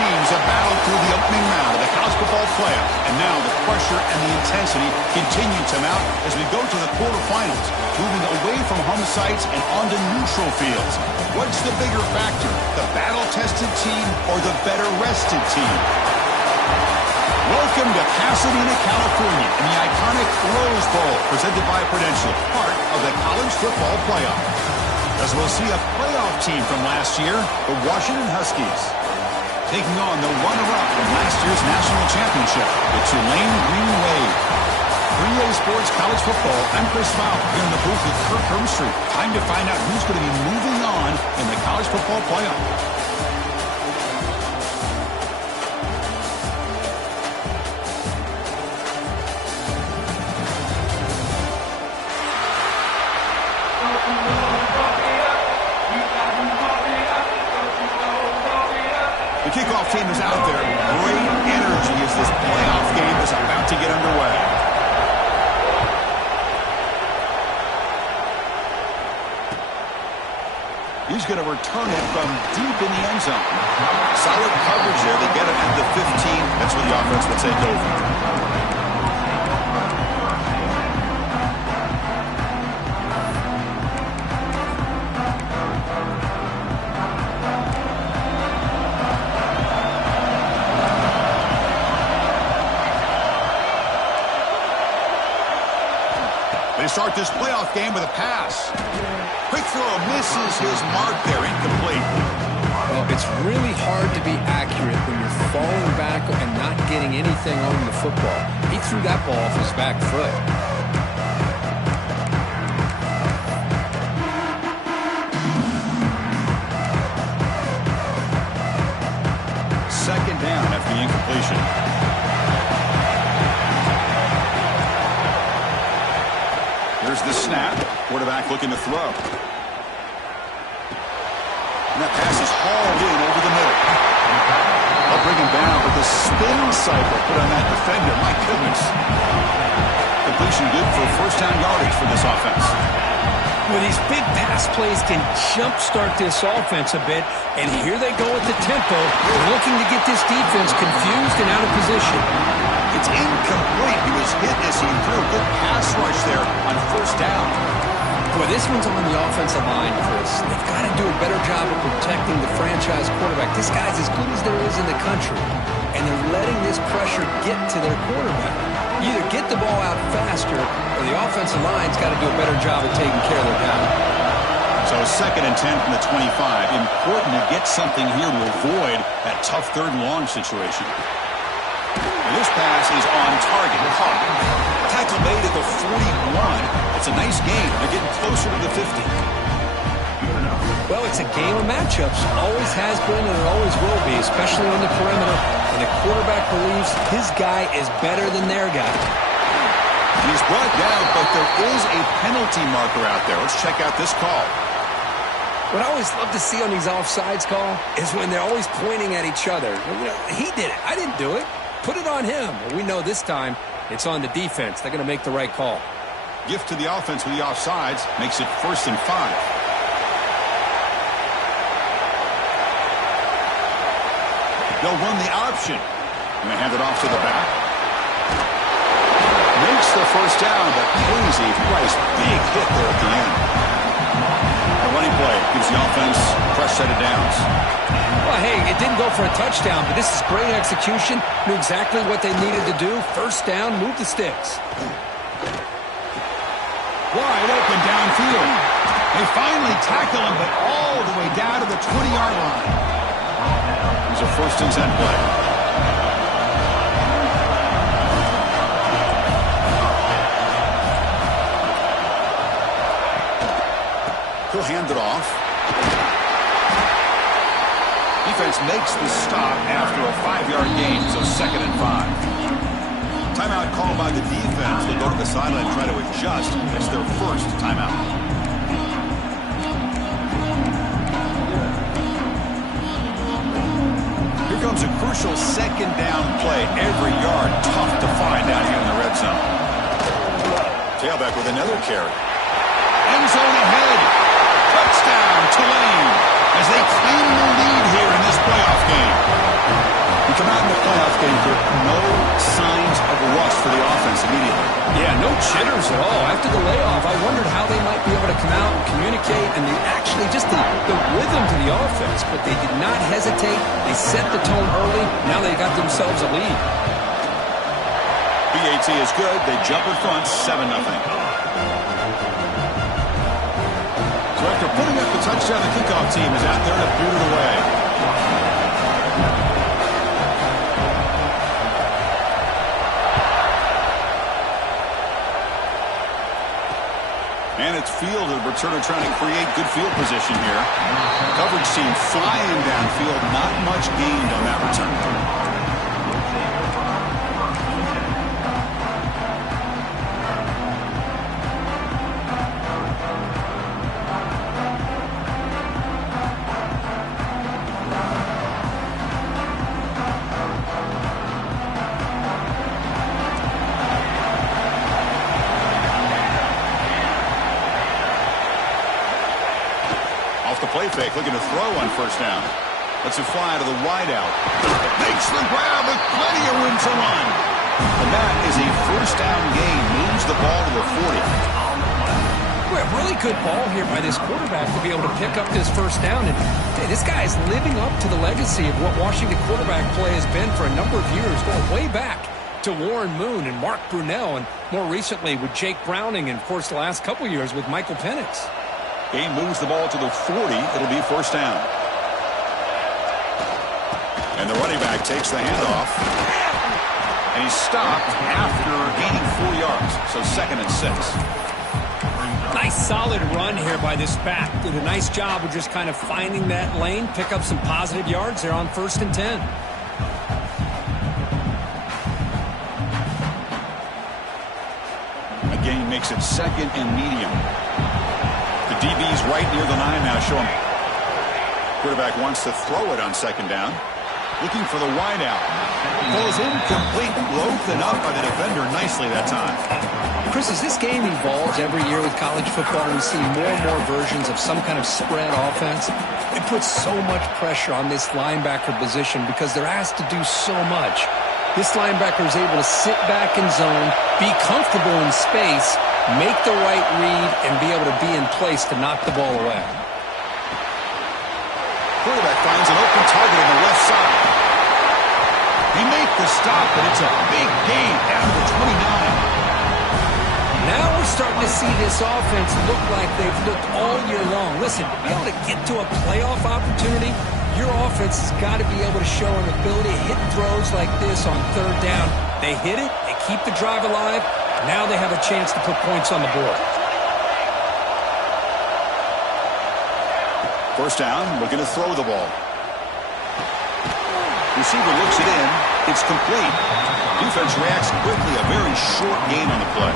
teams have battled through the opening round of the college football playoff, and now the pressure and the intensity continue to mount as we go to the quarterfinals, moving away from home sites and onto neutral fields. What's the bigger factor, the battle-tested team or the better-rested team? Welcome to Pasadena, California, in the iconic Rose Bowl, presented by Prudential, part of the college football playoff. As we'll see a playoff team from last year, the Washington Huskies, taking on the runner-up from last year's national championship, the Tulane Green Wave. 3A Sports College Football, I'm Chris Fowler, here in the booth with Kirk Hermstreet. Time to find out who's going to be moving on in the college football playoff. The kickoff team is out there. Great energy as this playoff game is about to get underway. He's going to return it from deep in the end zone. Solid coverage there. They get it at the 15. That's where the offense will take over. They start this playoff game with a pass. Quick throw misses his mark there, incomplete. Well, it's really hard to be accurate when you're falling back and not getting anything on the football. He threw that ball off his back foot. Second down after the incompletion. Here's the snap. Quarterback looking to throw. And that pass is hauled in over the middle. I'll bring him down with the spin cycle put on that defender. My goodness. Completion good for first down yardage for this offense. Well, these big pass plays can jumpstart this offense a bit, and here they go at the tempo, looking to get this defense confused and out of position. It's incomplete. He was hit as he threw a good pass rush there on first down. Boy, this one's on the offensive line, Chris. They've got to do a better job of protecting the franchise quarterback. This guy's as good as there is in the country, and they're letting this pressure get to their quarterback. You either get the ball out faster, or the offensive line's got to do a better job of taking care of their guy. So 2nd and 10 from the 25. Important to get something here to avoid that tough 3rd and long situation. And this pass is on target. Caught. Tackle made at the 41. It's a nice game. They're getting closer to the 50. Well, it's a game of matchups. Always has been and it always will be, especially on the perimeter. And the quarterback believes his guy is better than their guy. He's brought down, but there is a penalty marker out there. Let's check out this call. What I always love to see on these offsides call is when they're always pointing at each other. You know, he did it. I didn't do it. Put it on him. Well, we know this time it's on the defense. They're going to make the right call. Gift to the offense with the offsides makes it 1st and 5. They'll run the option. Going to hand it off to the back. Makes the first down, but pays a price. Big hit there at the end. The running play gives the offense a fresh set of downs. Well, hey, it didn't go for a touchdown, but this is great execution. Knew exactly what they needed to do. First down, move the sticks. Wide open downfield. They finally tackle him, but all the way down to the 20-yard line. Here's a 1st and 10 play. He'll hand it off. Defense makes the stop after a 5-yard gain, so 2nd and 5. Timeout called by the defense. They'll go to the sideline and try to adjust. It's their first timeout. Here comes a crucial 2nd down play. Every yard tough to find down here in the red zone. Tailback with another carry. End zone ahead. Touchdown, Tulane, as they claim the lead here in this playoff game. come out in the playoff game with no signs of rust for the offense immediately. Yeah, no jitters at all. After the layoff, I wondered how they might be able to come out and communicate, and actually just the rhythm to the offense. But they did not hesitate. They set the tone early. Now they got themselves a lead. BAT is good. They jump in front, 7-0. So after putting up the touchdown, the kickoff team is out there to boot it away. And it's fielded. Returner trying to create good field position here. Coverage team flying downfield. Not much gained on that return. Play fake, looking to throw on first down. Lets it fly to the wideout. Makes the grab with plenty of room to run. And that is a first down gain. Moves the ball to the 40. Well, really good ball here by this quarterback to be able to pick up this first down. And this guy is living up to the legacy of what Washington quarterback play has been for a number of years, going way back to Warren Moon and Mark Brunell, and more recently with Jake Browning, and of course the last couple years with Michael Penix. Game moves the ball to the 40. It'll be first down. And the running back takes the handoff. And he's stopped after gaining 4 yards. So 2nd and 6. Nice solid run here by this back. Did a nice job of just kind of finding that lane, pick up some positive yards there on 1st and 10. Again, makes it 2nd and medium. DB's right near the line now. Show him. Quarterback wants to throw it on 2nd down. Looking for the wideout. Falls incomplete. Broken up by the defender nicely that time. Chris, as this game evolves every year with college football, we see more and more versions of some kind of spread offense. It puts so much pressure on this linebacker position because they're asked to do so much. This linebacker is able to sit back in zone, be comfortable in space, make the right read, and be able to be in place to knock the ball away. Quarterback finds an open target on the left side. They make the stop, and it's a big gain down to the 29. Now we're starting to see this offense look like they've looked all year long. Listen, to be able to get to a playoff opportunity, your offense has got to be able to show an ability to hit throws like this on 3rd down. They hit it, they keep the drive alive. Now they have a chance to put points on the board. First down, looking to throw the ball. Receiver looks it in. It's complete. Defense reacts quickly. A very short gain on the play.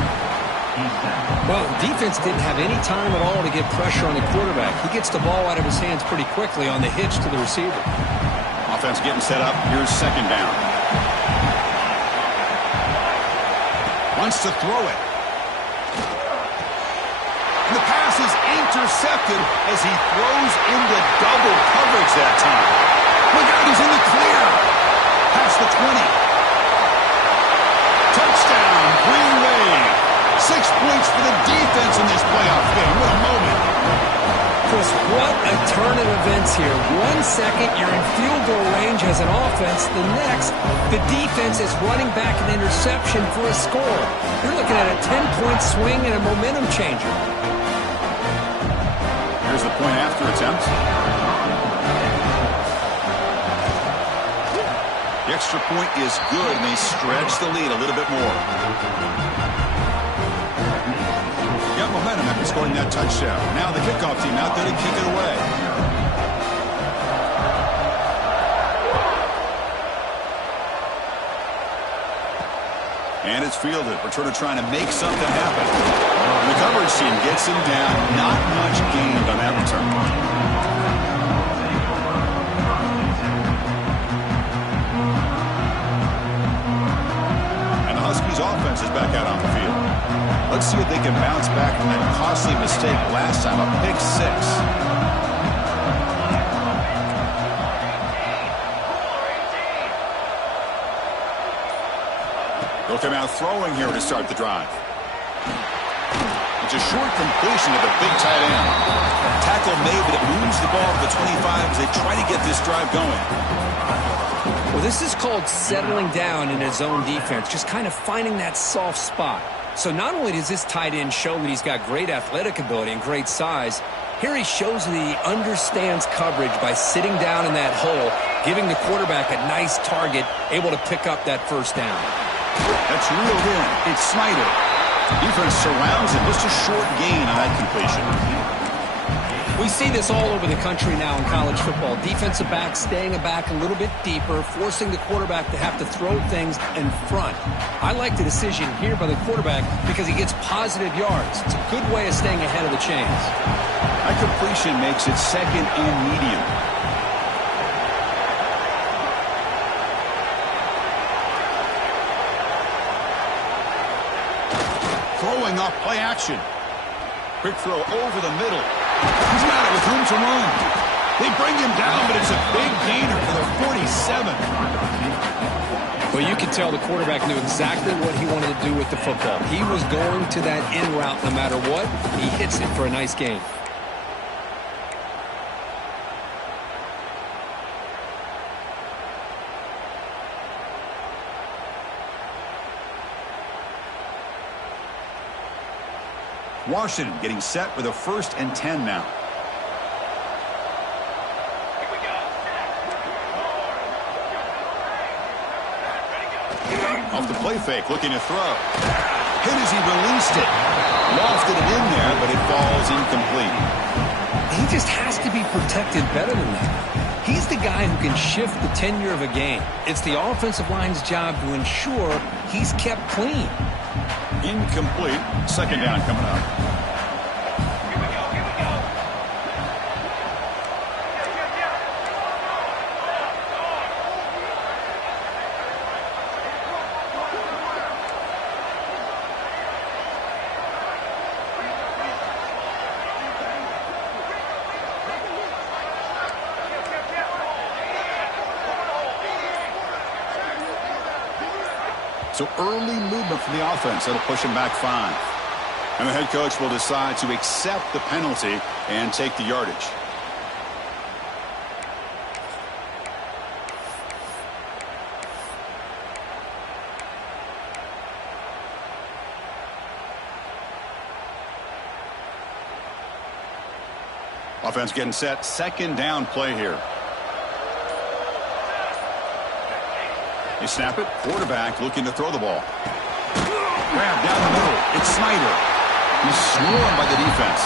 Well, defense didn't have any time at all to get pressure on the quarterback. He gets the ball out of his hands pretty quickly on the hitch to the receiver. Offense getting set up. Here's 2nd down. Wants to throw it. And the pass is intercepted as he throws into double coverage that time. Look out, he's in the clear. Past the 20. Touchdown, Green Wave. 6 points for the defense in this playoff game. What a moment. Chris, what a turn of events here. 1 second, you're in field goal range as an offense. The next, the defense is running back an interception for a score. You're looking at a 10-point swing and a momentum changer. Here's the point after attempt. The extra point is good, and they stretch the lead a little bit more. Got momentum after scoring that touchdown. Now the kickoff team out there to kick it away. And it's fielded. Returner trying to make something happen. The coverage team gets him down. Not much gained on that return. And the Huskies offense is back out on the field. Let's see if they can bounce back from that costly mistake last time, a pick 6. They'll come out throwing here to start the drive. It's a short completion to the big tight end. Tackle made, but it moves the ball to the 25 as they try to get this drive going. Well, this is called settling down in his own defense, just kind of finding that soft spot. So not only does this tight end show that he's got great athletic ability and great size, here he shows that he understands coverage by sitting down in that hole, giving the quarterback a nice target, able to pick up that first down. That's reeled in. It's Snyder. Defense surrounds him. Just a short gain on that completion. We see this all over the country now in college football. Defensive backs staying back a little bit deeper, forcing the quarterback to have to throw things in front. I like the decision here by the quarterback because he gets positive yards. It's a good way of staying ahead of the chains. That completion makes it second and medium. Throwing off play action. Quick throw over the middle. He's got it with room to run. They bring him down, but it's a big gainer for the 47. Well, you can tell the quarterback knew exactly what he wanted to do with the football. He was going to that in route no matter what. He hits it for a nice gain. Washington getting set with a 1st and 10 now. Off the play fake, looking to throw. Hit as he released it. Lofted it in there, but it falls incomplete. He just has to be protected better than that. He's the guy who can shift the tenure of a game. It's the offensive line's job to ensure he's kept clean. Incomplete. 2nd down coming up. So early movement from the offense. That'll push him back 5. And the head coach will decide to accept the penalty and take the yardage. Offense getting set. 2nd down play here. They snap it. Quarterback looking to throw the ball. Grab down the middle. It's Snyder. He's swarmed by the defense.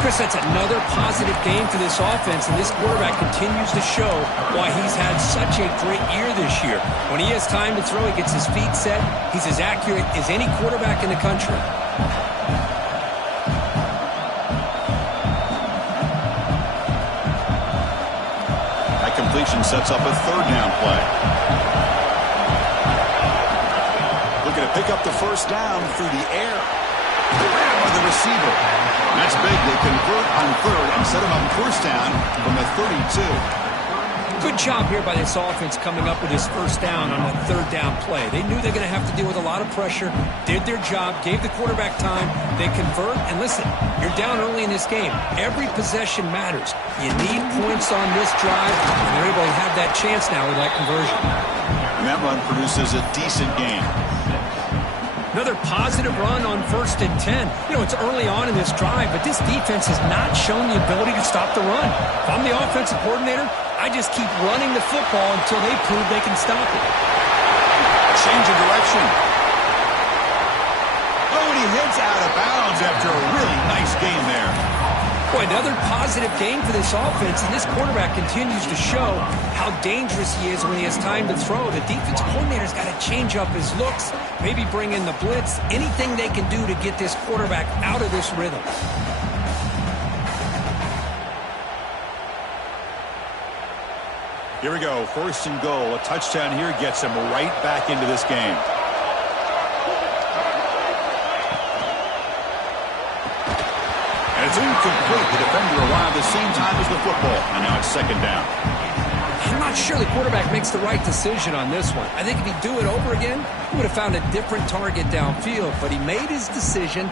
Chris, that's another positive game for this offense, and this quarterback continues to show why he's had such a great year this year. When he has time to throw, he gets his feet set. He's as accurate as any quarterback in the country. Completion sets up a 3rd down play. Looking to pick up the 1st down through the air. Grabbed by the receiver. That's big. They convert on 3rd and set him up 1st down from the 32. Good job here by this offense coming up with his 1st down on that 3rd down play. They knew they're going to have to deal with a lot of pressure, did their job, gave the quarterback time, they convert, and listen, you're down early in this game. Every possession matters. You need points on this drive, and they're able to have that chance now with that conversion. And that run produces a decent gain. Another positive run on 1st and 10. You know, it's early on in this drive, but this defense has not shown the ability to stop the run. If I'm the offensive coordinator, I just keep running the football until they prove they can stop it. Change of direction. Oh, and he heads out of bounds after a really nice game there. Boy, another positive game for this offense, and this quarterback continues to show how dangerous he is when he has time to throw. The defensive coordinator's got to change up his looks, maybe bring in the blitz, anything they can do to get this quarterback out of this rhythm. Here we go, 1st and goal. A touchdown here gets him right back into this game. And it's incomplete. The defender arrived the same time as the football, and now it's 2nd down. I'm not sure the quarterback makes the right decision on this one. I think if he'd do it over again, he would have found a different target downfield, but he made his decision.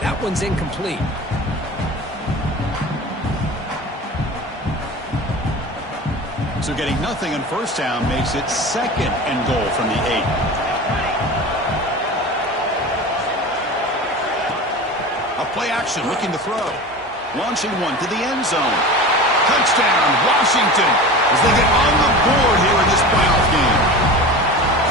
That one's incomplete. So getting nothing on first down makes it 2nd and goal from the 8. A play action looking to throw. Launching one to the end zone. Touchdown, Washington, as they get on the board here in this playoff game.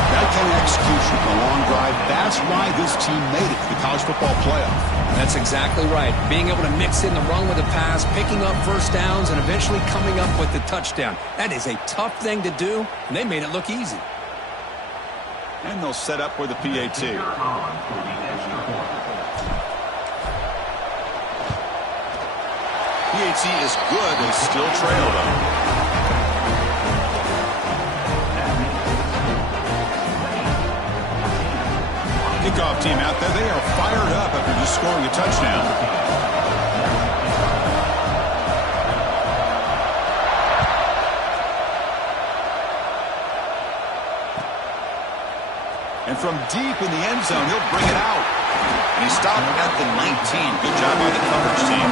That kind of execution on a long drive, that's why this team made it to the college football playoff. That's exactly right. Being able to mix in the run with the pass, picking up first downs, and eventually coming up with the touchdown. That is a tough thing to do, and they made it look easy. And they'll set up for the PAT. PAT is good. They still trail, though. Kickoff team out there. They are fired up after just scoring a touchdown. And from deep in the end zone, he'll bring it out. And he stopped at the 19. Good job by the coverage team.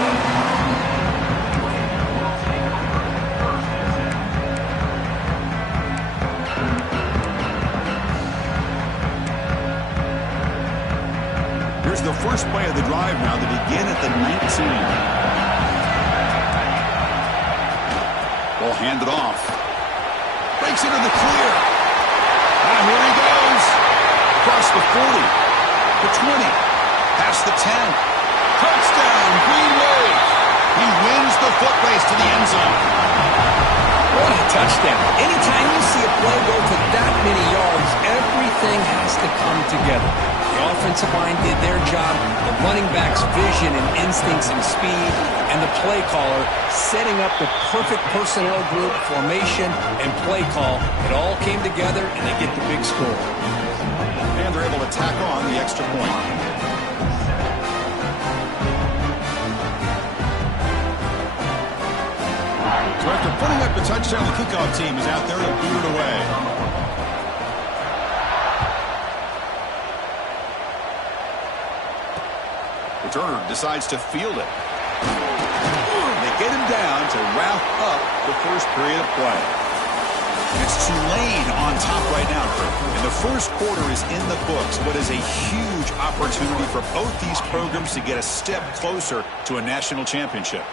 Here's the first play of the drive now. They begin at the 19. Ball handed off. Breaks into the clear. And here he goes. Across the 40. The 20. Past the 10. Touchdown, Green Wave. He wins the foot race to the end zone. What a touchdown. Anytime you see a play go for that many yards, everything has to come together. The offensive line did their job, the running back's vision and instincts and speed, and the play caller setting up the perfect personnel group, formation, and play call. It all came together, and they get the big score. And they're able to tack on the extra point. So after putting up the touchdown, the kickoff team is out there to boot it away. Returner decides to field it. They get him down to wrap up the first period of play. It's Tulane on top right now, and the first quarter is in the books. What is a huge opportunity for both these programs to get a step closer to a national championship.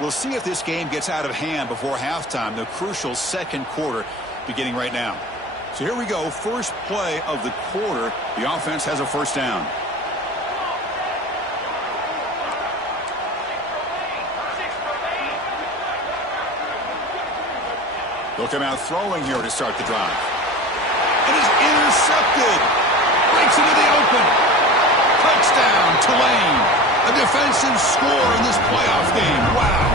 We'll see if this game gets out of hand before halftime, the crucial second quarter beginning right now. So here we go, first play of the quarter. The offense has a first down. They'll come out throwing here to start the drive. It is intercepted. Breaks into the open. Touchdown, Tulane. A defensive score in this playoff game. Wow.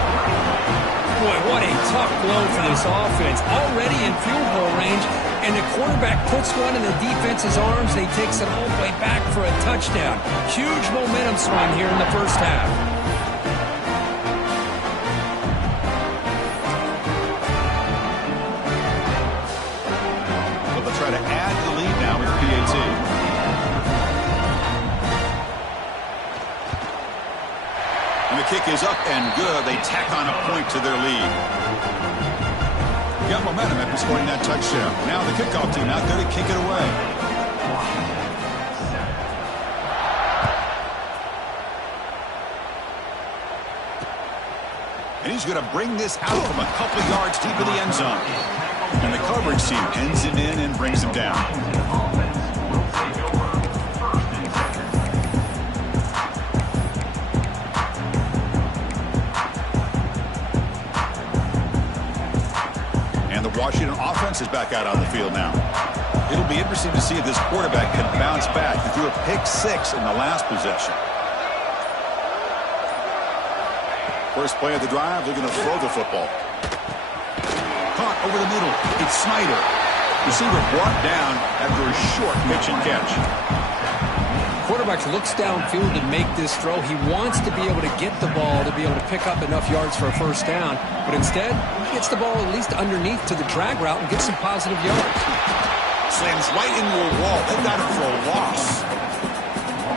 Boy, what a tough blow for this offense. Already in field goal range, and the quarterback puts one in the defense's arms, and he takes it all the way back for a touchdown. Huge momentum swing here in the first half. Try to add to the lead now with PAT. And the kick is up and good. They tack on a point to their lead. Got momentum after scoring that touchdown. Now the kickoff team out there to kick it away. And he's going to bring this out from a couple yards deep in the end zone. And the coverage team ends him in and brings him down. And the Washington offense is back out on the field now. It'll be interesting to see if this quarterback can bounce back. He threw a pick 6 in the last possession. First play of the drive, they're going to throw the football. Caught over the middle. It's Snyder. Receiver brought down after a short pitch and catch. quarterback looks downfield to make this throw. He wants to be able to get the ball to be able to pick up enough yards for a first down, but instead, he gets the ball at least underneath to the drag route and gets some positive yards. Slams right into a wall. They've got him for a loss.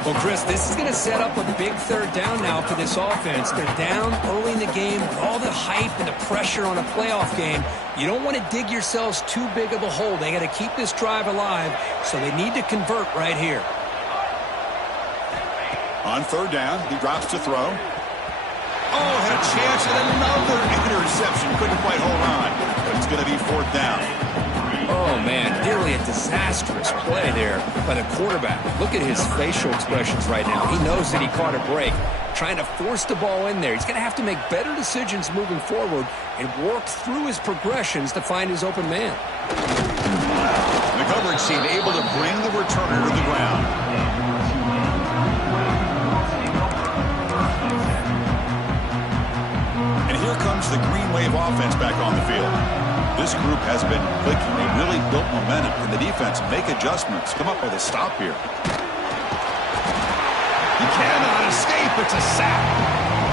Well, Chris, this is going to set up a big third down now for this offense. They're down early in the game with all the hype and the pressure on a playoff game. You don't want to dig yourselves too big of a hole. They got to keep this drive alive, so they need to convert right here. On third down, he drops to throw. Oh, had a chance at another interception. Couldn't quite hold on, but it's going to be fourth down. Oh, man, nearly a disastrous play there by the quarterback. Look at his facial expressions right now. He knows that he caught a break, trying to force the ball in there. He's going to have to make better decisions moving forward and work through his progressions to find his open man. The coverage team able to bring the returner to the ground. And here comes the Green Wave offense back on the field. This group has been clicking. They really built momentum, and the defense make adjustments. Come up with a stop here. He cannot escape. It's a sack.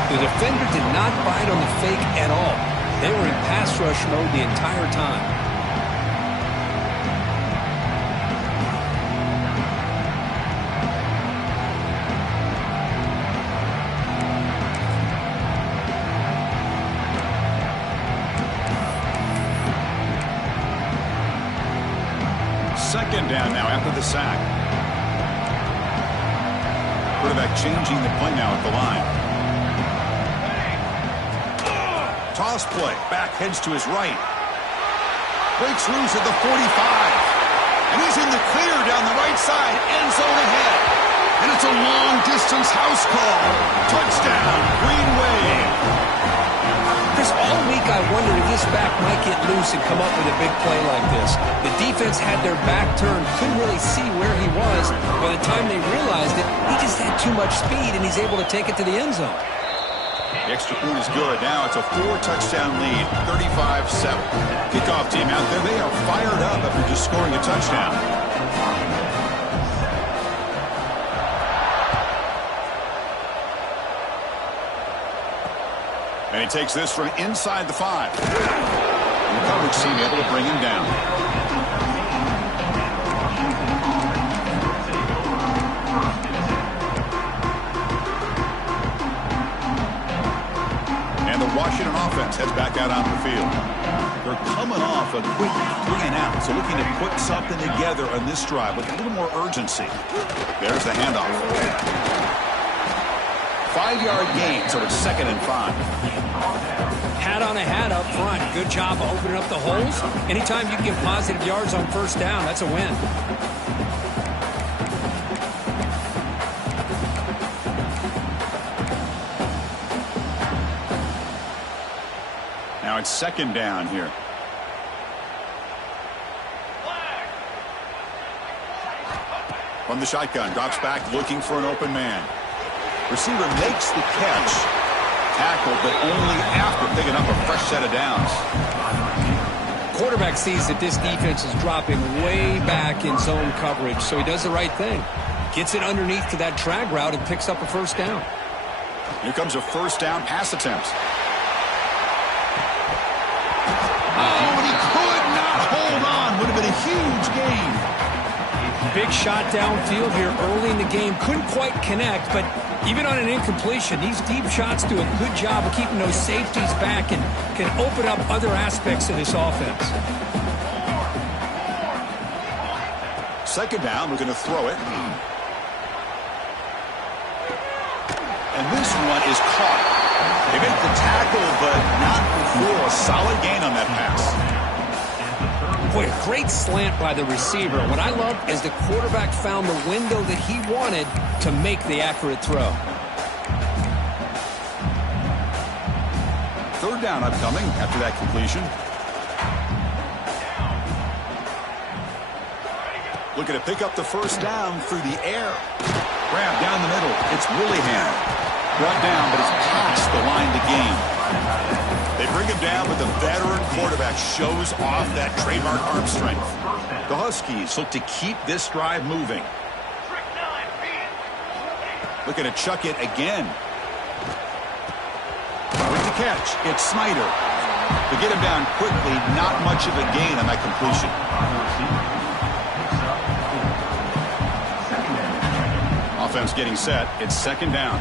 The defender did not bite on the fake at all. They were in pass rush mode the entire time. Second down now after the sack. Quarterback changing the play now at the line. Toss play. Back heads to his right. Breaks loose at the 45. And he's in the clear down the right side. End zone ahead. And it's a long-distance house call. Touchdown, Green Wave. Chris, all week I wondered if this back might get loose and come up with a big play like this. The defense had their back turned, couldn't really see where he was. By the time they realized it, he just had too much speed, and he's able to take it to the end zone. The extra point is good. Now it's a 4-touchdown lead, 35-7. Kickoff team out there, they are fired up after just scoring a touchdown. And he takes this from inside the 5. And the coverage team able to bring him down. And the Washington offense heads back out on the field. They're coming off a quick 3-and-out, so looking to put something together on this drive with a little more urgency. There's the handoff. 5-yard gain, so it's 2nd and 5. Hat on a hat up front. Good job of opening up the holes. Anytime you can get positive yards on first down, that's a win. Now it's 2nd down here. From the shotgun, drops back looking for an open man. Receiver makes the catch. Tackled, but only after picking up a fresh set of downs. Quarterback sees that this defense is dropping way back in zone coverage, so he does the right thing. Gets it underneath to that drag route and picks up a first down. Here comes a first down pass attempt. Oh, and he could not hold on. Would have been a huge gain. Big shot downfield here early in the game. Couldn't quite connect, but even on an incompletion, these deep shots do a good job of keeping those safeties back and can open up other aspects of this offense. 2nd down, we're going to throw it. And this one is caught. They make the tackle, but not before a solid gain on that pass. Boy, a great slant by the receiver. What I love is the quarterback found the window that he wanted to make the accurate throw. 3rd down upcoming after that completion. Looking to pick up the first down through the air. Grab down the middle. It's Willingham. Brought down, but it's past the line to gain. They bring him down, but the veteran quarterback shows off that trademark arm strength. The Huskies look to keep this drive moving. Looking to chuck it again. With the catch, it's Snyder. To get him down quickly, not much of a gain on that completion. Offense getting set. It's second down.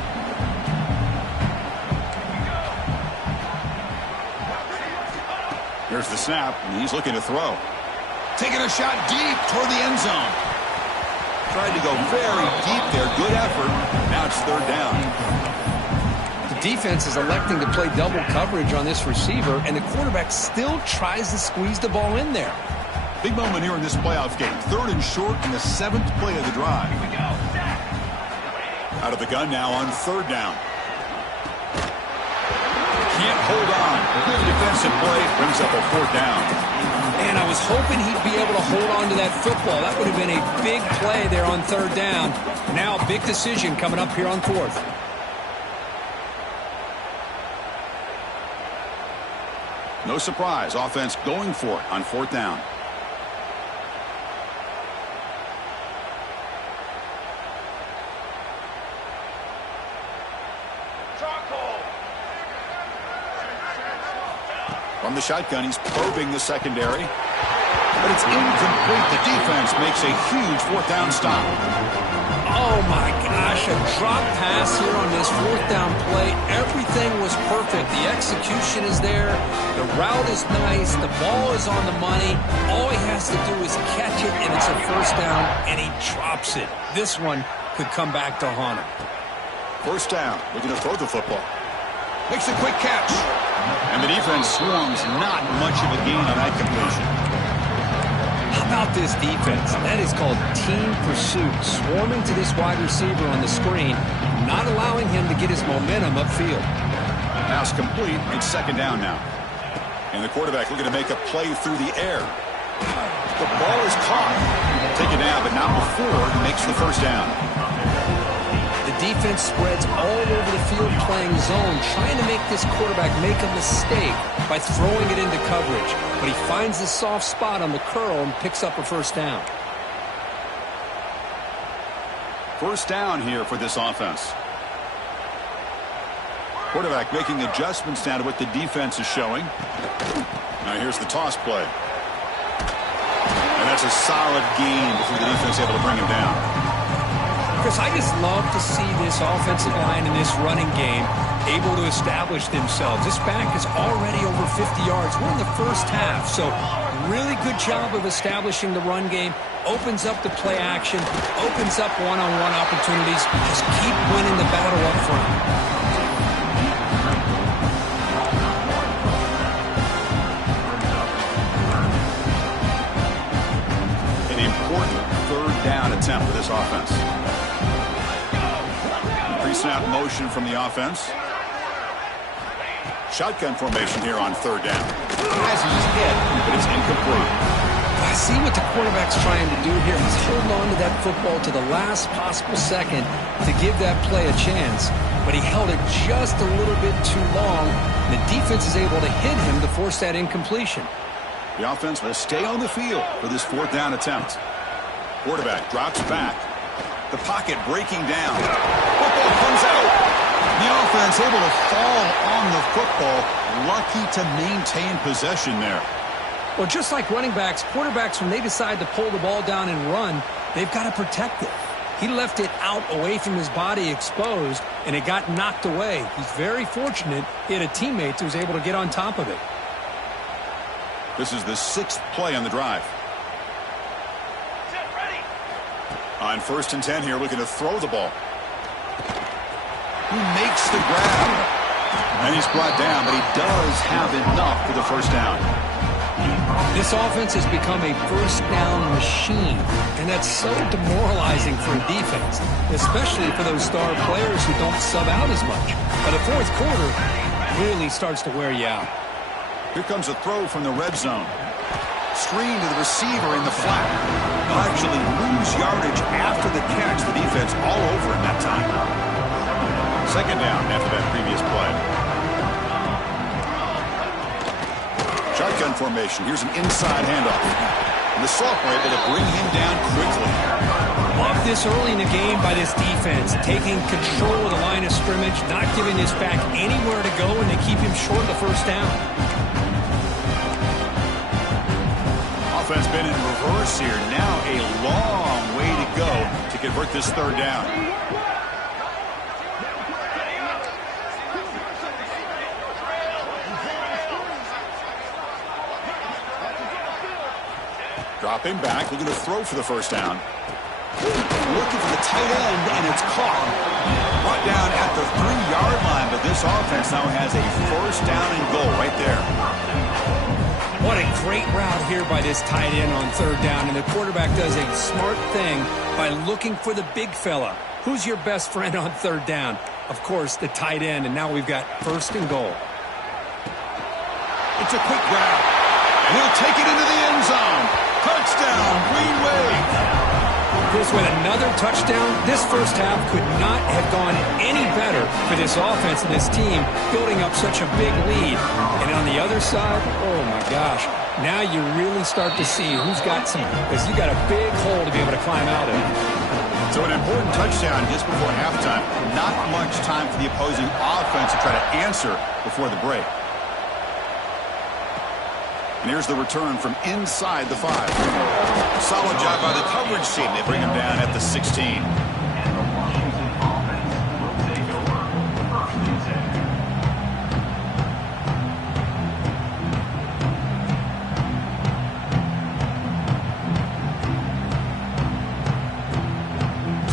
Here's the snap, and he's looking to throw. Taking a shot deep toward the end zone. Tried to go very deep there. Good effort. Now it's third down. The defense is electing to play double coverage on this receiver, and the quarterback still tries to squeeze the ball in there. Big moment here in this playoff game. Third and short in the 7th play of the drive. Out of the gun now on third down. Can't hold on. Good defensive play. Brings up a fourth down. And I was hoping he'd be able to hold on to that football. That would have been a big play there on third down. Now a big decision coming up here on fourth. No surprise. Offense going for it on fourth down. From the shotgun, he's probing the secondary. But it's incomplete. The defense makes a huge fourth down stop. Oh, my gosh. A drop pass here on this fourth down play. Everything was perfect. The execution is there. The route is nice. The ball is on the money. All he has to do is catch it, and it's a first down, and he drops it. This one could come back to haunt him. First down. Looking to throw the football. Makes a quick catch. And the defense swarms. Not much of a gain on that completion. How about this defense? That is called team pursuit. Swarming to this wide receiver on the screen, not allowing him to get his momentum upfield. Pass complete. It's second down now. And the quarterback looking to make a play through the air. The ball is caught. Take it down, but not before he makes the first down. The defense spreads all over the field playing zone, trying to make this quarterback make a mistake by throwing it into coverage. But he finds the soft spot on the curl and picks up a first down. First down here for this offense. Quarterback making adjustments now to what the defense is showing. Now here's the toss play. And that's a solid gain before the defense able to bring him down. Chris, I just love to see this offensive line in this running game able to establish themselves. This back is already over 50 yards. We're in the first half, so really good job of establishing the run game. Opens up the play action, opens up one-on-one opportunities. Just keep winning the battle up front. An important third down attempt for this offense. Pre-snap motion from the offense. Shotgun formation here on third down. As he's hit, but it's incomplete. I see what the quarterback's trying to do here. He's holding on to that football to the last possible second to give that play a chance. But he held it just a little bit too long. The defense is able to hit him to force that incompletion. The offense will stay on the field for this fourth down attempt. Quarterback drops back. The pocket breaking down. Football comes out. The offense able to fall on the football. Lucky to maintain possession there. Well, just like running backs, quarterbacks, when they decide to pull the ball down and run, they've got to protect it. He left it out away from his body exposed, and it got knocked away. He's very fortunate he had a teammate who was able to get on top of it. This is the 6th play on the drive. On 1st and 10 here, looking to throw the ball. He makes the grab. And he's brought down, but he does have enough for the first down. This offense has become a first down machine, and that's so demoralizing for a defense, especially for those star players who don't sub out as much. But the fourth quarter really starts to wear you out. Here comes a throw from the red zone. Screen to the receiver in the flat. They'll actually lose yardage after the catch. The defense all over in that time. Second down after that previous play. Shotgun formation. Here's an inside handoff. And the sophomore able to bring him down quickly. Love this early in the game by this defense, taking control of the line of scrimmage, not giving this back anywhere to go, and they keep him short of the first down. Offense been in reverse here. Now a long way to go to convert this third down. Dropping back, looking to throw for the first down. Looking for the tight end, and it's caught. Brought down at the 3-yard line, but this offense now has a first down and goal right there. What a great route here by this tight end on third down, and the quarterback does a smart thing by looking for the big fella. Who's your best friend on third down? Of course, the tight end, and now we've got first and goal. It's a quick grab, and he'll take it into the end zone. Touchdown, Green Wave. Chris, with another touchdown, this first half could not have gone any better for this offense and this team, building up such a big lead. And on the other side, oh my gosh, now you really start to see who's got some, because you got a big hole to be able to climb out of. So an important touchdown just before halftime. Not much time for the opposing offense to try to answer before the break. And here's the return from inside the 5. Solid job by the coverage team. They bring him down at the 16.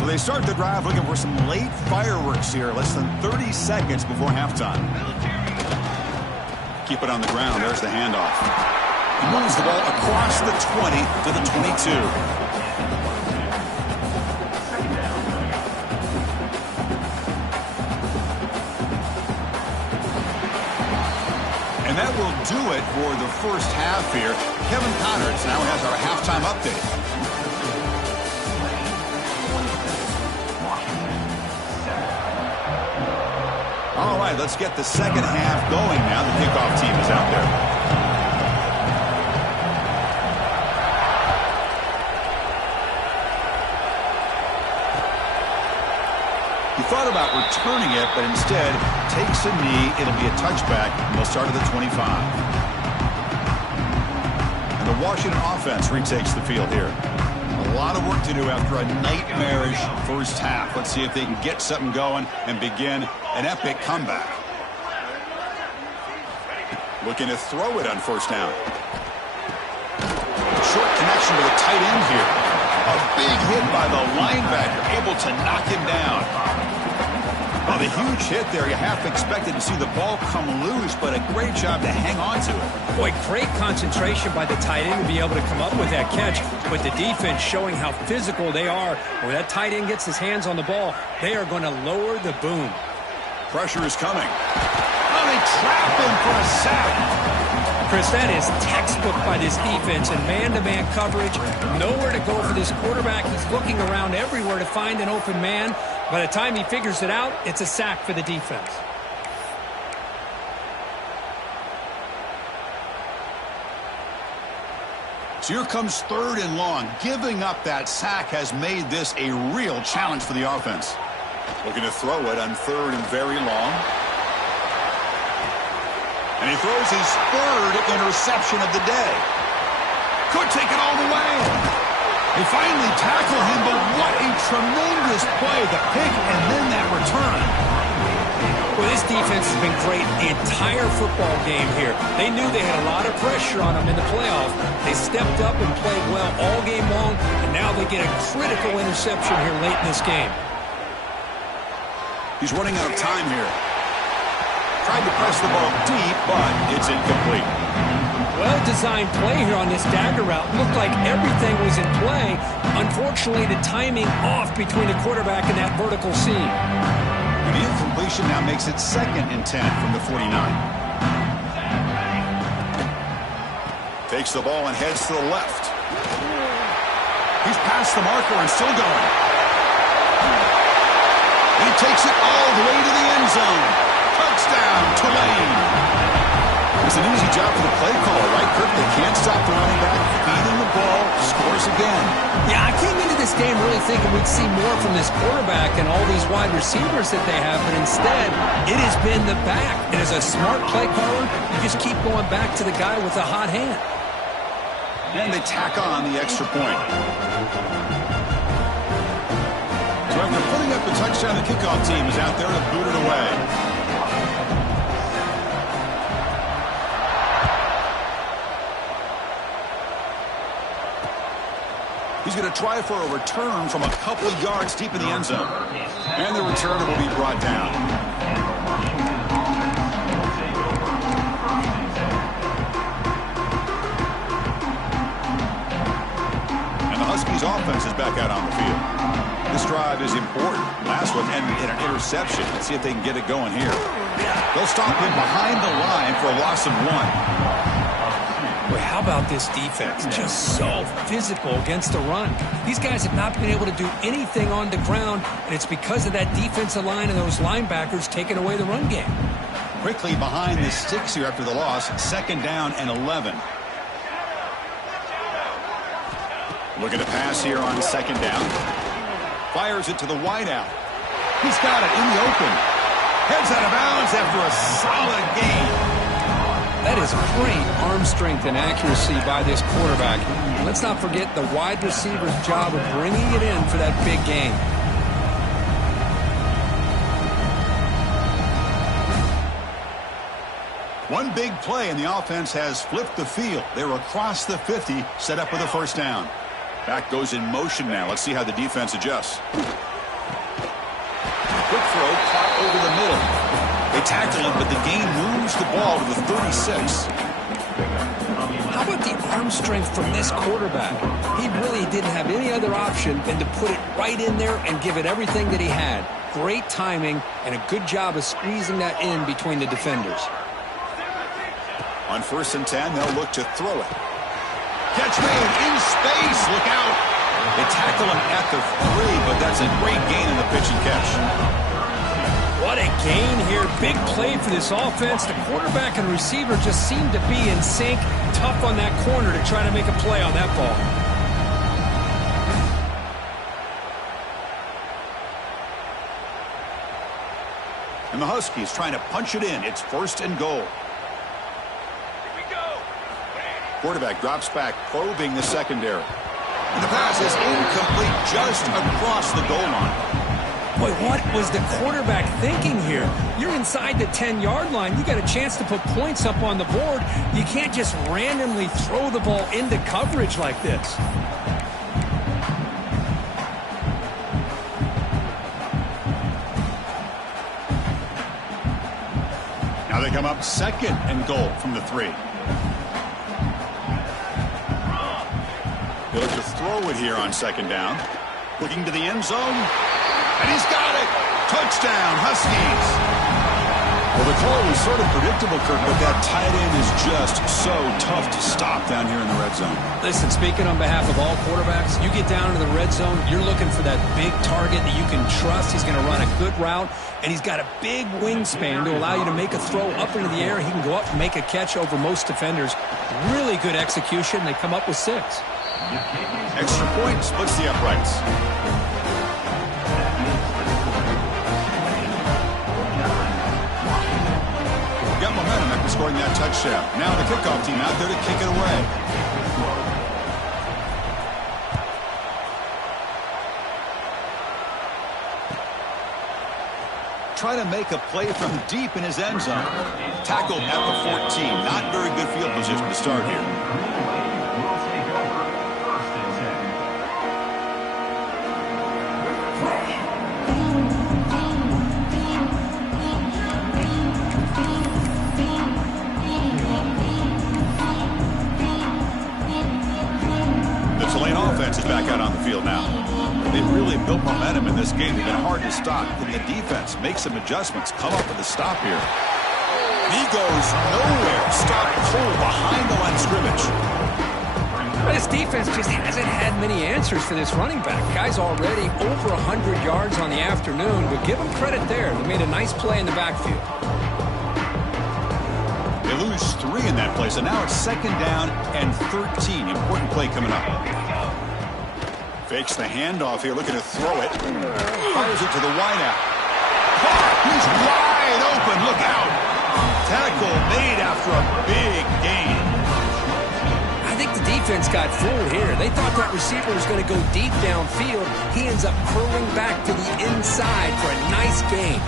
So they start the drive looking for some late fireworks here. Less than 30 seconds before halftime. Keep it on the ground. There's the handoff. He moves the ball across the 20 to the 22. And that will do it for the first half here. Kevin Connors now has our halftime update. All right, let's get the second half going now. The kickoff team is out there. He thought about returning it, but instead takes a knee. It'll be a touchback, and they'll start at the 25. And the Washington offense retakes the field here. A lot of work to do after a nightmarish first half. Let's see if they can get something going and begin an epic comeback. Looking to throw it on first down. Short connection to the tight end here. A big hit by the linebacker, able to knock him down. Well, the huge hit there, you half expected to see the ball come loose, but a great job to hang on to it. Boy, great concentration by the tight end to be able to come up with that catch, but the defense showing how physical they are. When that tight end gets his hands on the ball, they are going to lower the boom. Pressure is coming. Oh, they trap him for a sack. Chris, that is textbook by this defense and man-to-man coverage. Nowhere to go for this quarterback. He's looking around everywhere to find an open man. By the time he figures it out, it's a sack for the defense. So here comes third and long. Giving up that sack has made this a real challenge for the offense. Looking to throw it on third and very long. And he throws his third interception of the day. Could take it all the way. They finally tackle him, but what a tremendous play. The pick and then that return. Well, this defense has been great the entire football game here. They knew they had a lot of pressure on them in the playoff. They stepped up and played well all game long, and now they get a critical interception here late in this game. He's running out of time here. Tried to press the ball deep, but it's incomplete. Well-designed play here on this dagger route. Looked like everything was in play. Unfortunately, the timing off between the quarterback and that vertical seam. The incompletion now makes it 2nd and 10 from the 49. Takes the ball and heads to the left. He's past the marker and still going. He takes it all the way to the end zone. Touchdown, Tulane. It's an easy job for the play caller, right, Kirk? They can't stop the running back, feed him the ball, scores again. Yeah, I came into this game really thinking we'd see more from this quarterback and all these wide receivers that they have, but instead, it has been the back. And as a smart play caller, you just keep going back to the guy with the hot hand. And they tack on the extra point. So after putting up the touchdown, the kickoff team is out there to boot it away. He's going to try for a return from a couple of yards deep in the end zone. And the returner will be brought down. And the Huskies offense is back out on the field. This drive is important. Last one ended in an interception. Let's see if they can get it going here. They'll stop him behind the line for a loss of 1. Boy, how about this defense? Just so physical against the run. These guys have not been able to do anything on the ground, and it's because of that defensive line and those linebackers taking away the run game. Quickly behind the sticks here after the loss. 2nd down and 11. Look at the pass here on 2nd down. Fires it to the wideout. He's got it in the open. Heads out of bounds after a solid gain. That is great arm strength and accuracy by this quarterback. Let's not forget the wide receiver's job of bringing it in for that big game. One big play, and the offense has flipped the field. They're across the 50, set up with a 1st down. Back goes in motion now. Let's see how the defense adjusts. Quick throw, caught over the middle. They tackle him, but the gain moves the ball to the 36. How about the arm strength from this quarterback? He really didn't have any other option than to put it right in there and give it everything that he had. Great timing and a good job of squeezing that in between the defenders. On 1st and 10, they'll look to throw it. Catch made in space. Look out. They tackle him at the 3, but that's a great gain in the pitch and catch. What a gain here. Big play for this offense. The quarterback and receiver just seem to be in sync. Tough on that corner to try to make a play on that ball. And the Huskies trying to punch it in. It's 1st and goal. Quarterback drops back, probing the secondary. And the pass is incomplete just across the goal line. Boy, what was the quarterback thinking here? You're inside the 10-yard line. You got a chance to put points up on the board. You can't just randomly throw the ball into coverage like this. Now they come up 2nd and goal from the 3. They'll look to throw it here on 2nd down. Looking to the end zone. And he's got it. Touchdown, Huskies. Well, the call was sort of predictable, Kirk, but that tight end is just so tough to stop down here in the red zone. Listen, speaking on behalf of all quarterbacks, you get down to the red zone, you're looking for that big target that you can trust. He's going to run a good route, and he's got a big wingspan to allow you to make a throw up into the air. He can go up and make a catch over most defenders. Really good execution. They come up with 6. Extra point splits the uprights. Got momentum after scoring that touchdown. Now the kickoff team out there to kick it away. Try to make a play from deep in his end zone. Tackled at the 14. Not very good field position to start here. Is back out on the field now. They've really built momentum in this game. They've been hard to stop. Can the defense make some adjustments? Come up with a stop here. And he goes nowhere. Stop cold behind the line of scrimmage. But his defense just hasn't had many answers for this running back. Guy's already over 100 yards on the afternoon, but give him credit there. They made a nice play in the backfield. They lose 3 in that play, so now it's 2nd down and 13. Important play coming up. Fakes the handoff here, looking to throw it. Fires it to the wideout. He's wide open. Look out. Tackle made after a big gain. I think the defense got fooled here. They thought that receiver was going to go deep downfield. He ends up curling back to the inside for a nice gain.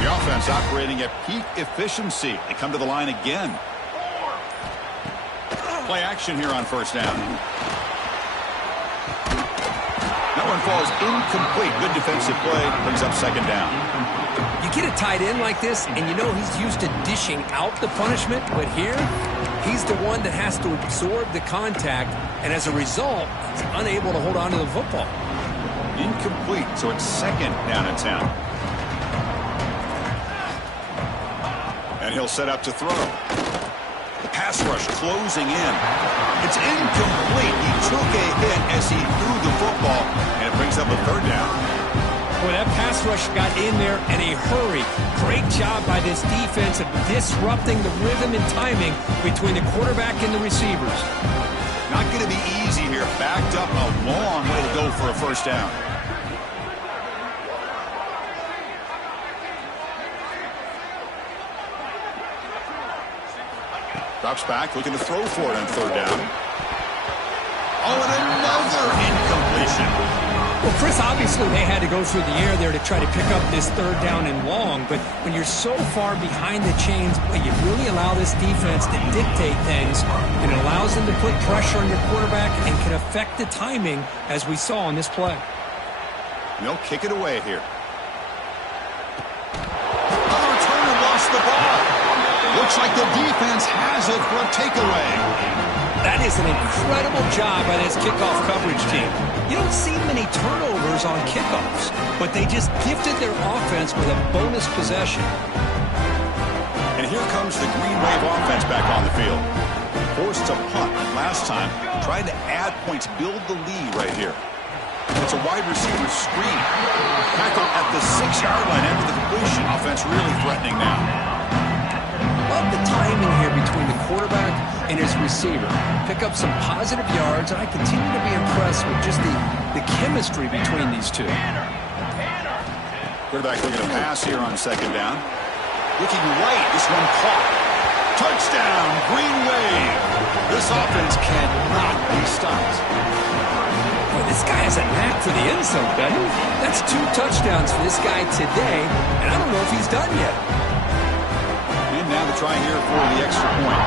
The offense operating at peak efficiency. They come to the line again. Play action here on 1st down. That one falls incomplete. Good defensive play. Brings up 2nd down. You get a tight end like this, and you know he's used to dishing out the punishment, but here, he's the one that has to absorb the contact, and as a result, he's unable to hold on to the football. Incomplete, so it's 2nd down and 10. And he'll set up to throw. The pass rush closing in. It's incomplete. He took a hit as he threw the football, and it brings up a 3rd down. Boy, that pass rush got in there in a hurry. Great job by this defense of disrupting the rhythm and timing between the quarterback and the receivers. Not going to be easy here. Backed up a long way to go for a 1st down. Drops back, looking to throw for it on 3rd down. Oh, and another incompletion. Well, Chris, obviously they had to go through the air there to try to pick up this 3rd down and long, but when you're so far behind the chains, you really allow this defense to dictate things, and it allows them to put pressure on your quarterback and can affect the timing, as we saw on this play. They'll kick it away here. Another returner lost the ball. Looks like the defense has it for a takeaway. That is an incredible job by this kickoff coverage team. You don't see many turnovers on kickoffs, but they just gifted their offense with a bonus possession. And here comes the Green Wave offense back on the field. Forced to punt last time, trying to add points, build the lead right here. It's a wide receiver screen. Tackle at the 6-yard line after the completion. Offense really threatening now. Love the timing here between the quarterback and his receiver. Pick up some positive yards, and I continue to be impressed with just the chemistry between these two. Quarterback looking to pass here on 2nd down. Looking right, this one caught. Touchdown, Green Wave. This offense cannot be stopped. Boy, this guy has a knack for the end zone, doesn't he? That's 2 touchdowns for this guy today, and I don't know if he's done yet. Now to try here for the extra point.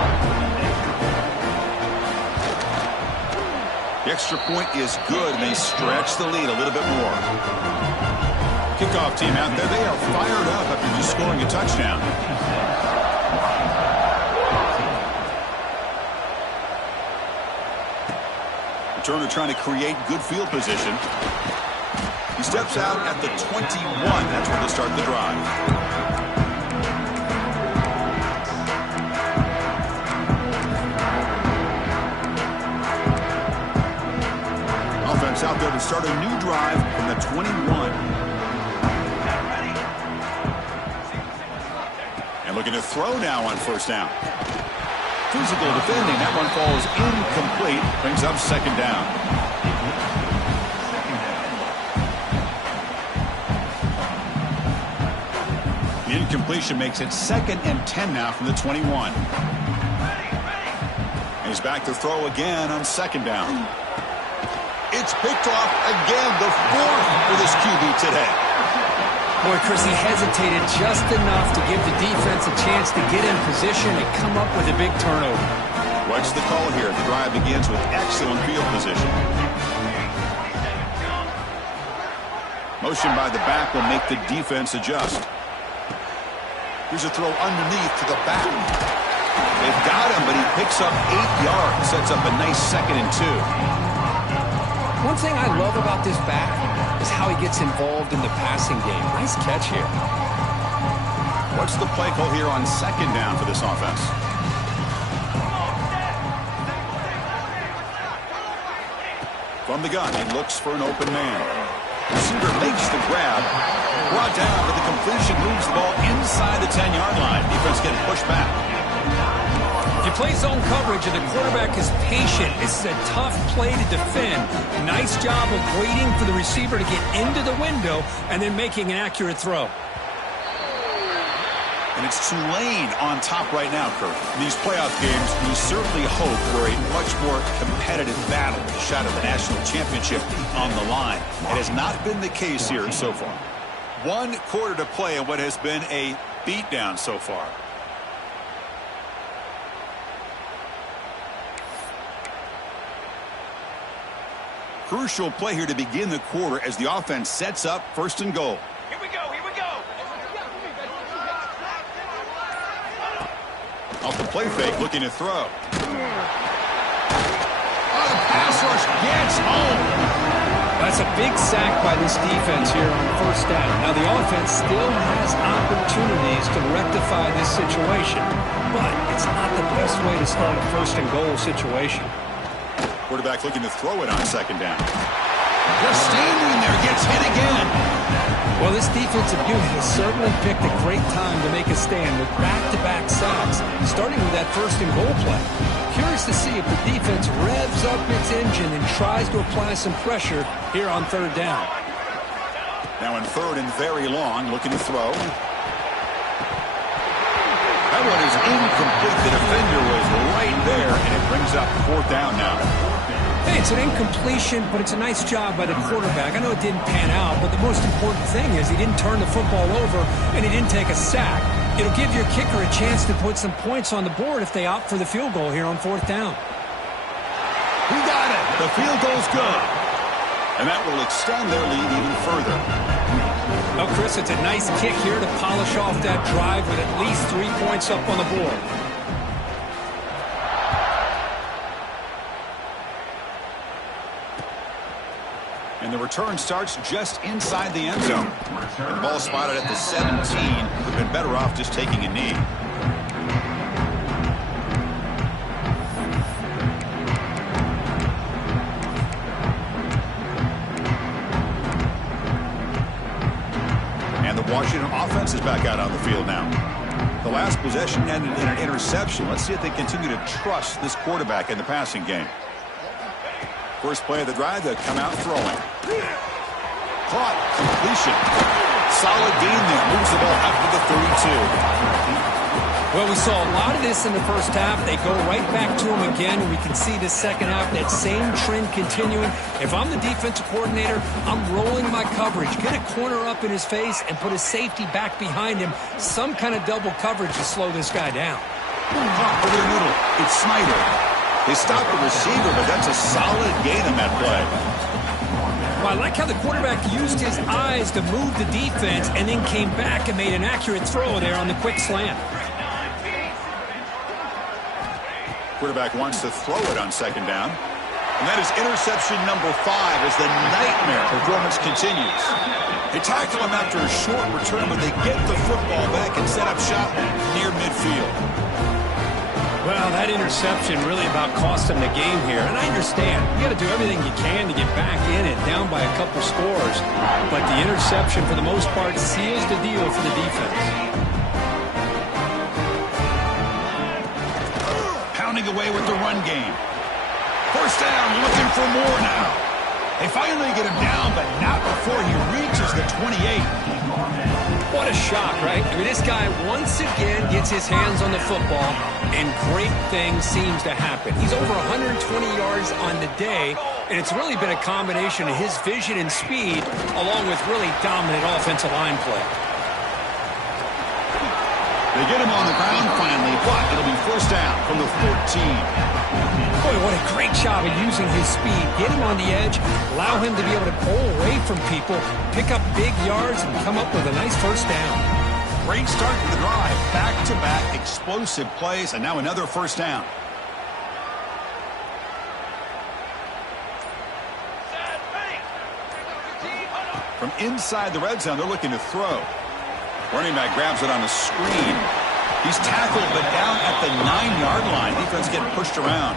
The extra point is good, and they stretch the lead a little bit more. Kickoff team out there, they are fired up after just scoring a touchdown. Returner trying to create good field position. He steps out at the 21. That's where they start the drive. Out there to start a new drive from the 21. And looking to throw now on 1st down. Physical defending. That one falls incomplete. Brings up 2nd down. The incompletion makes it 2nd and 10 now from the 21. And he's back to throw again on 2nd down. It's picked off again, the 4th for this QB today. Boy, Chris, he hesitated just enough to give the defense a chance to get in position and come up with a big turnover. What's the call here? The drive begins with excellent field position. Motion by the back will make the defense adjust. Here's a throw underneath to the back. They've got him, but he picks up 8 yards. Sets up a nice 2nd and 2. One thing I love about this back is how he gets involved in the passing game. Nice catch here. What's the play call here on 2nd down for this offense? From the gun, he looks for an open man. Receiver makes the grab. Brought down, but the completion moves the ball inside the 10-yard line. Defense getting pushed back. If you play zone coverage and the quarterback is patient, this is a tough play to defend. Nice job of waiting for the receiver to get into the window and then making an accurate throw. And it's Tulane on top right now, Kurt. In these playoff games, we certainly hope for a much more competitive battle, a shot at the national championship on the line. It has not been the case here so far. 1 quarter to play in what has been a beatdown so far. Crucial play here to begin the quarter as the offense sets up 1st and goal. Here we go, here we go. Off the play fake, looking to throw. Oh, the pass rush gets home. That's a big sack by this defense here on 1st down. Now the offense still has opportunities to rectify this situation, but it's not the best way to start a 1st and goal situation. Quarterback looking to throw it on 2nd down. Just standing there, gets hit again. Well, this defensive unit has certainly picked a great time to make a stand with back-to-back sacks, starting with that 1st and goal play. Curious to see if the defense revs up its engine and tries to apply some pressure here on 3rd down. Now in 3rd and very long, looking to throw. That one is incomplete. The defender was right there, and it brings up 4th down now. Hey, it's an incompletion, but it's a nice job by the quarterback. I know it didn't pan out, but the most important thing is he didn't turn the football over, and he didn't take a sack. It'll give your kicker a chance to put some points on the board if they opt for the field goal here on 4th down. He got it. The field goal's good. And that will extend their lead even further. Well, Chris, it's a nice kick here to polish off that drive with at least 3 points up on the board. And the return starts just inside the end zone. And the ball spotted at the 17. Would have been better off just taking a knee. And the Washington offense is back out on the field now. The last possession ended in an interception. Let's see if they continue to trust this quarterback in the passing game. First play of the drive, they come out throwing. Caught, completion. Solid gain there. Moves the ball up to the 32. Well, we saw a lot of this in the 1st half. They go right back to him again, and we can see the 2nd half, that same trend continuing. If I'm the defensive coordinator, I'm rolling my coverage. Get a corner up in his face and put a safety back behind him. Some kind of double coverage to slow this guy down. Caught over the middle. It's Snyder. They stopped the receiver, but that's a solid gain on that play. Well, I like how the quarterback used his eyes to move the defense and then came back and made an accurate throw there on the quick slant. Quarterback wants to throw it on 2nd down. And that is interception number 5 as the nightmare performance continues. They tackle him after a short return, but they get the football back and set up shop near midfield. Well, that interception really about cost them the game here. And I understand. You got to do everything you can to get back in it, down by a couple scores. But the interception, for the most part, seals the deal for the defense. Pounding away with the run game. 1st down, looking for more now. They finally get him down, but not before he reaches the 28. What a shock, right? I mean, this guy once again gets his hands on the football, and great things seems to happen. He's over 120 yards on the day, and it's really been a combination of his vision and speed, along with really dominant offensive line play. They get him on the ground finally, but it'll be 1st down from the 14. Boy, what a great job of using his speed. Get him on the edge, allow him to be able to pull away from people, pick up big yards, and come up with a nice 1st down. Great start to the drive. Back-to-back explosive plays, and now another 1st down. From inside the red zone, they're looking to throw. Running back grabs it on the screen. He's tackled, but down at the 9-yard line. Defense getting pushed around.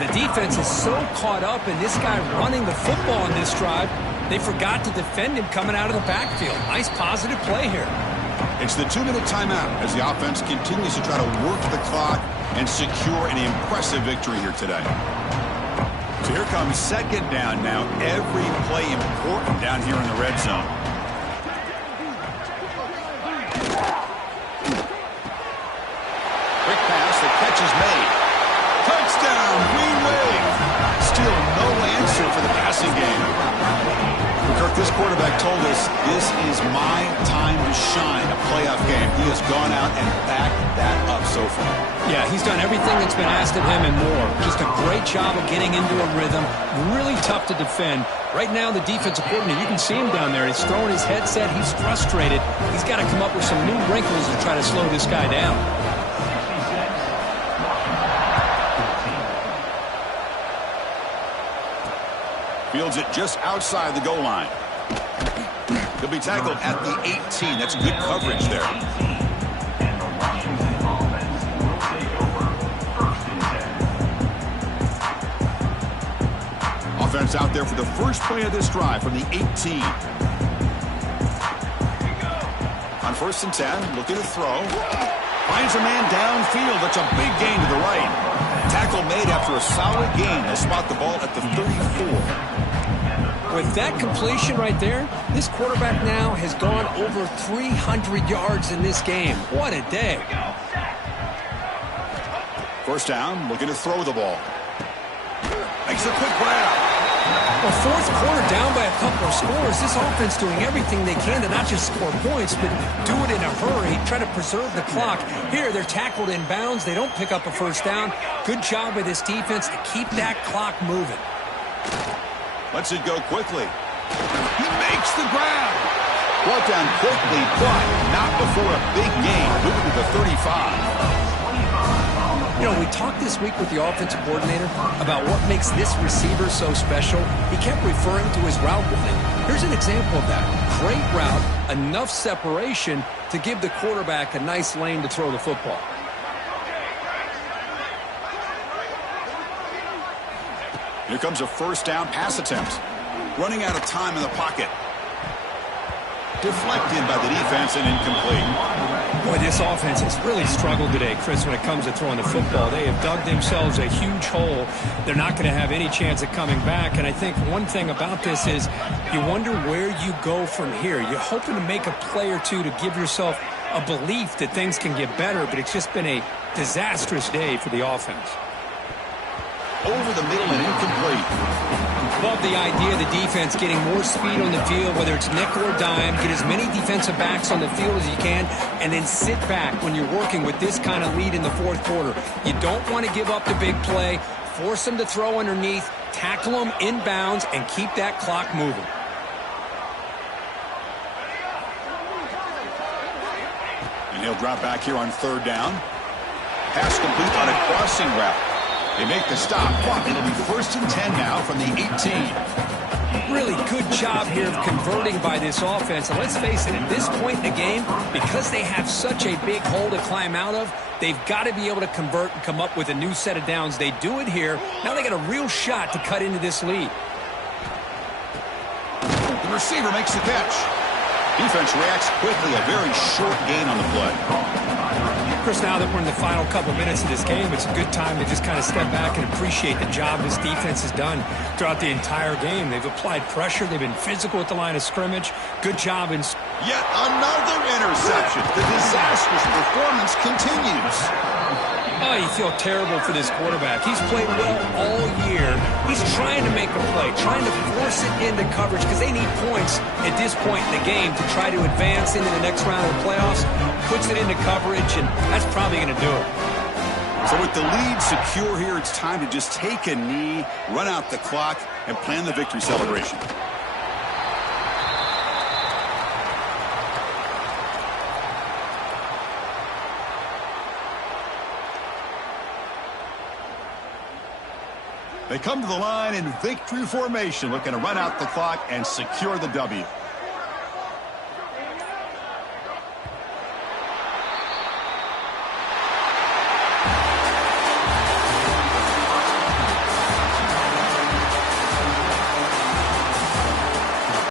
The defense is so caught up in this guy running the football in this drive, they forgot to defend him coming out of the backfield. Nice positive play here. It's the 2-minute timeout as the offense continues to try to work the clock and secure an impressive victory here today. So here comes second down now. Every play important down here in the red zone. Quick pass, the catch is made. Touchdown, Green Wave. Still no answer for the passing game. Kirk, this quarterback told us this is my time to shine, a playoff game. He has gone out and backed that up so far. Yeah, he's done everything that's been asked of him and more. Just a great job of getting into a rhythm. Really tough to defend. Right now, the defensive coordinator, you can see him down there. He's throwing his headset. He's frustrated. He's got to come up with some new wrinkles to try to slow this guy down. Fields it just outside the goal line. He'll be tackled at the 18. That's good coverage there. Offense out there for the first play of this drive from the 18. On 1st and 10, looking to throw. Finds a man downfield. That's a big gain to the right. Tackle made after a solid gain. They'll spot the ball at the 34. With that completion right there, this quarterback now has gone over 300 yards in this game. What a day. First down, looking to throw the ball. Makes a quick grab. Well, fourth quarter down by a couple of scores. This offense doing everything they can to not just score points, but do it in a hurry, try to preserve the clock. Here, they're tackled in bounds. They don't pick up a first down. Good job by this defense to keep that clock moving. Lets it go quickly. He makes the grab. Brought down quickly, but not before a big gain. Moving to the 35. You know, we talked this week with the offensive coordinator about what makes this receiver so special. He kept referring to his route running. Here's an example of that. Great route, enough separation to give the quarterback a nice lane to throw the football. Here comes a first down pass attempt. Running out of time in the pocket. Deflected by the defense and incomplete. Boy, this offense has really struggled today, Chris, when it comes to throwing the football. They have dug themselves a huge hole. They're not going to have any chance of coming back. And I think one thing about this is you wonder where you go from here. You're hoping to make a play or two to give yourself a belief that things can get better, but it's just been a disastrous day for the offense. Over the middle and incomplete. Love the idea of the defense getting more speed on the field, whether it's nickel or dime, get as many defensive backs on the field as you can, and then sit back when you're working with this kind of lead in the fourth quarter. You don't want to give up the big play, force them to throw underneath, tackle them inbounds, and keep that clock moving. And he'll drop back here on 3rd down. Pass complete on a crossing route. They make the stop, but it'll be 1st and 10 now from the 18. Really good job here of converting by this offense. And let's face it, at this point in the game, because they have such a big hole to climb out of, they've got to be able to convert and come up with a new set of downs. They do it here. Now they got a real shot to cut into this lead. The receiver makes the catch. Defense reacts quickly. A very short gain on the play. Chris, now that we're in the final couple minutes of this game, it's a good time to just kind of step back and appreciate the job this defense has done throughout the entire game. They've applied pressure. They've been physical at the line of scrimmage. Good job in... Yet another interception. The disastrous performance continues. Oh, you feel terrible for this quarterback. He's played well all year. He's trying to make a play, trying to force it into coverage because they need points at this point in the game to try to advance into the next round of the playoffs. Puts it into coverage, and that's probably going to do it. So with the lead secure here, it's time to just take a knee, run out the clock, and plan the victory celebration. They come to the line in victory formation, looking to run out the clock and secure the W.